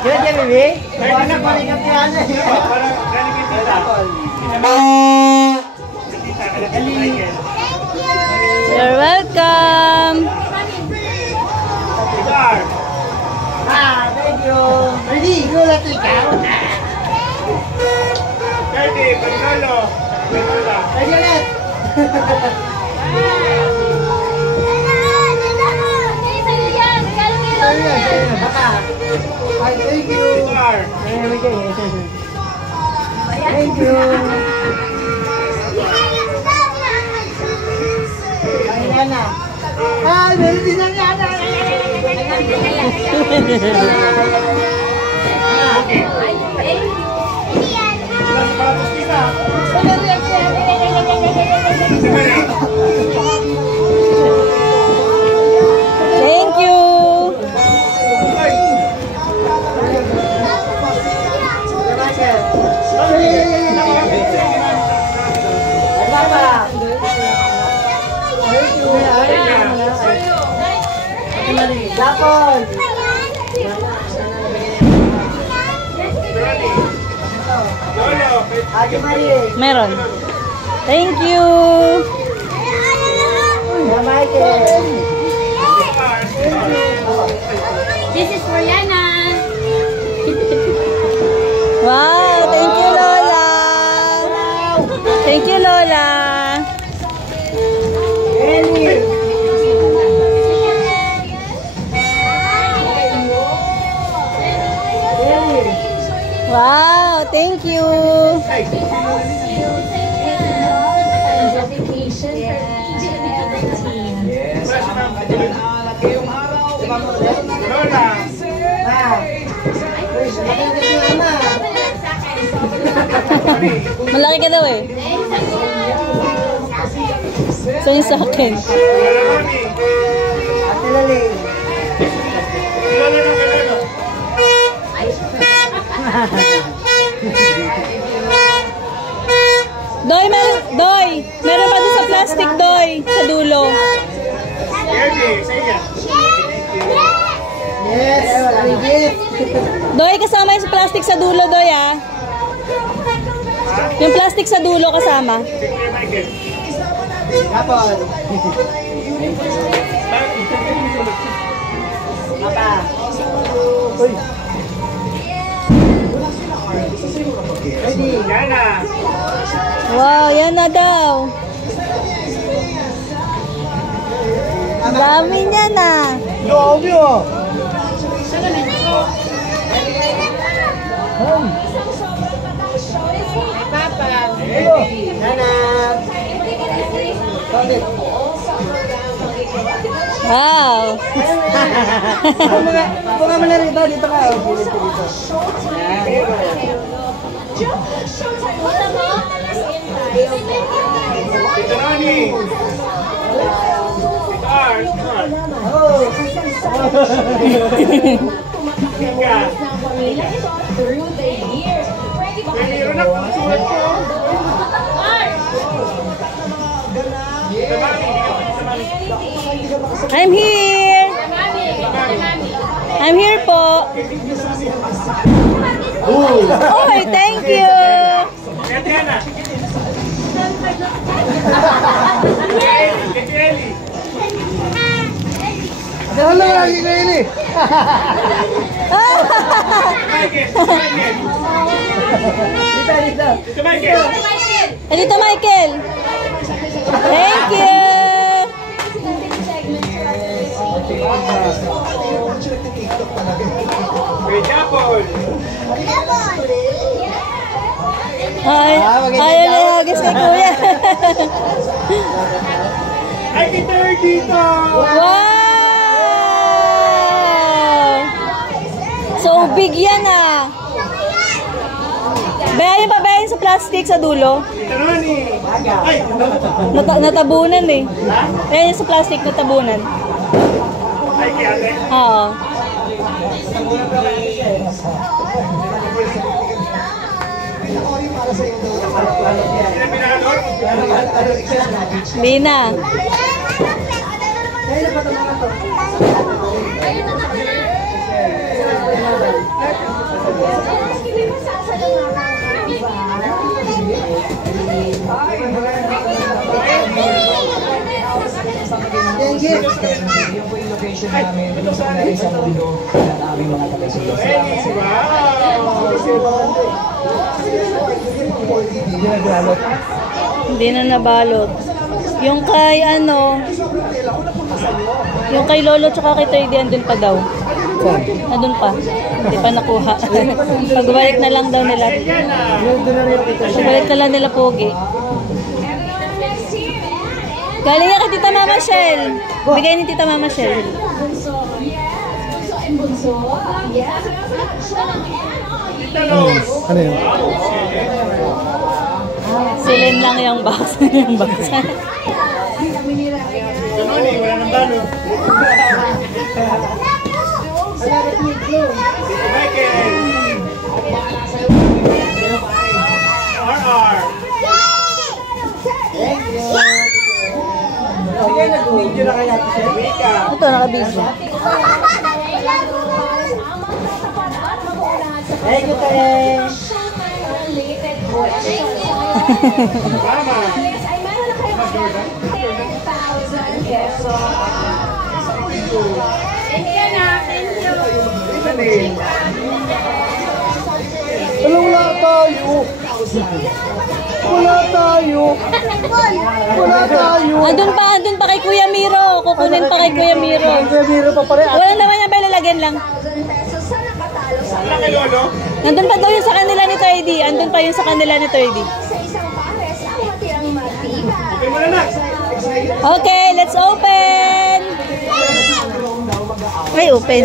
Ganyan, baby? Parang palikat yan. Parang galing tita. You're welcome. Thank you. Ready? Go na ikaw. Ready, Panalo. Ready ulit. Thank you. Thank you. Yana. Meron din ang Yana. Thank you. Lapon. Meron. Thank you. This is for Yana. Wow, thank you, Lola. Thank you, Lola. Wow, thank you. Malaki ka daw eh. So yung sa akin. Doy, meron pa doon sa plastic, Doy, sa dulo. Yes, Doy, kasama yung plastic sa dulo, Doy, ah. Yung plastic sa dulo kasama. Lapon. Papa. Uy. Ready? Yana. Wow, yan na daw. Ang dami niya na. Dami oh. Wow. Bunga mo na rito. Dito ka. Ito Nani. I'm here. I'm here po. Oy, thank you. Hello, lagi ko yun eh. Dito, Michael. Thank you. Ay, ayaw na hagis kay Kuya. Ay, kita dito! Wow! So big yan ah. Bayayin pa, bayayin sa plastic sa dulo. Ay, Natabunan eh. Bayayin sa plastic, natabunan. ay, kaya Oo. Hindi na. Kaya na patama na to. Yun po yung location namin sa mundo ng aming mga taga-sulo. Hindi na nabalot. Yung kay yung kay Lolo tsaka kay Toy, andun pa daw. Andun pa. Hindi pa nakuha. Pagbalik na lang daw nila. Pagbalik na lang nila Pogi. Galing niya kay Tita Mama Shell. Bigay ni Tita Mama Shell. Ano yun? Silin lang yung box. Yung box. Noni, wala nang balot. Michael. RR. Sige, nag-video na kaya ito siya. Mika. Ito, nakabisi. Thank you, Tay. Mama. Wala tayo. Wala tayo. Wala tayo. Andun pa kay Kuya Miro. Kukunin pa kay Kuya Miro. Kuya Miro pa pare. Wala naman yan, lalagyan lang. Wala kay Lolo. Nandun pa daw yung sa kanila ni Toydi. Andun pa yung sa kanila ni Toydi. Okay mo na na. Okay, let's open! Ay, open.